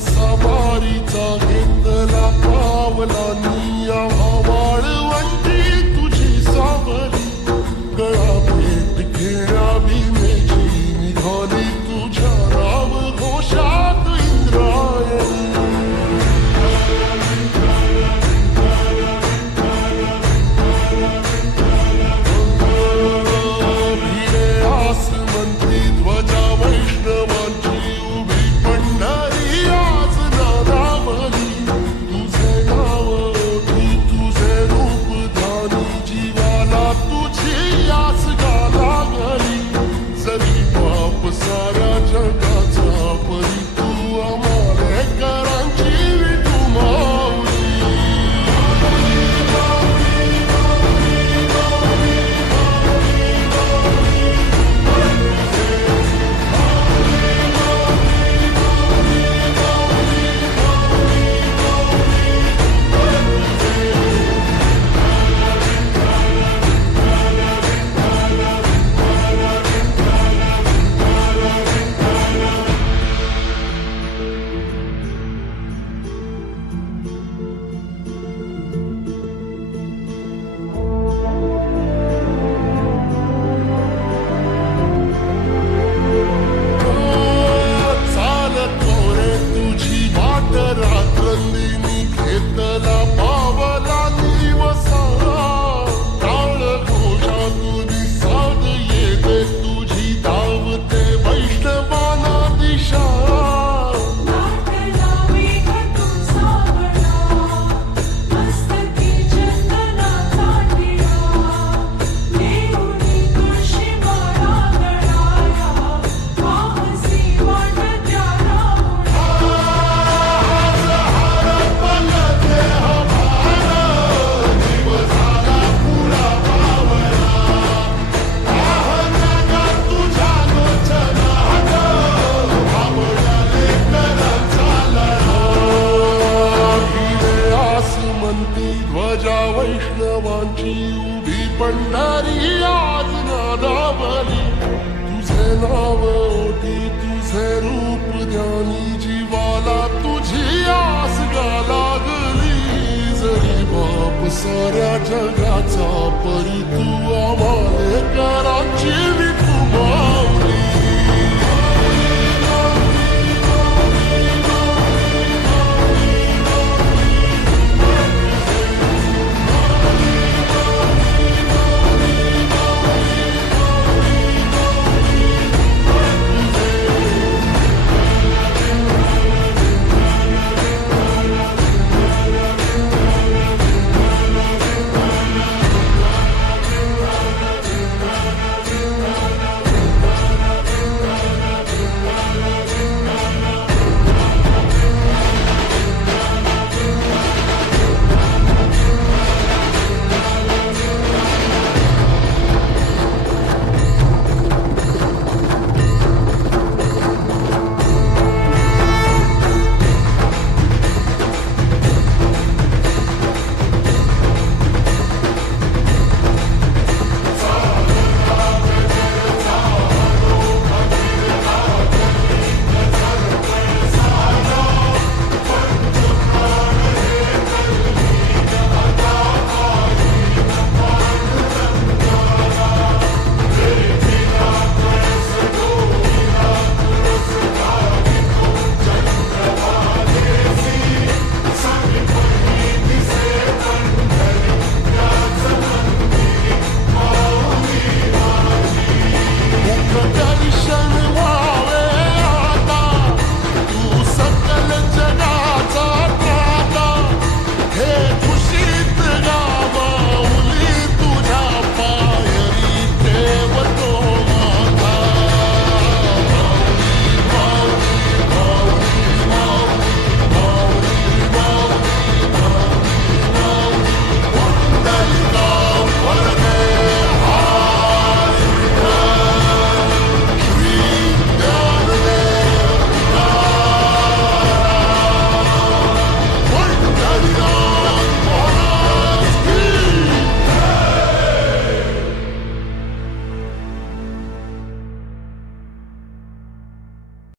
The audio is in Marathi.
सवारीचा घेतला पावला निया वाळवंटी तुझी सावली गळा भेट घेण्या भीमेची निघाली तुझ्या राम घोषात इंद्रायणी भिडे आसमंती ध्वजा वैष्णवांची उभी पंढरी आज नादावली तुझे नाव ओठी तुझे रूप ध्यानी जीवाला तुझी आस गाला गली जरी बाप साऱ्या जगाचा परी तू आमालेकरांची विठू माऊली रात्रंदिनी घेतला पावला निवसा टाळ घोषातून साध येते तुझी धावते वैष्णवाना दिशा ध्वजा वैष्णवांची उभी पंढरी आज नादावली तुझे नाव ओठी तुझे रूप ध्यानी जीवाला तुझी आस गाला गली जरी बाप साऱ्या जगाचा परी तू आम्हा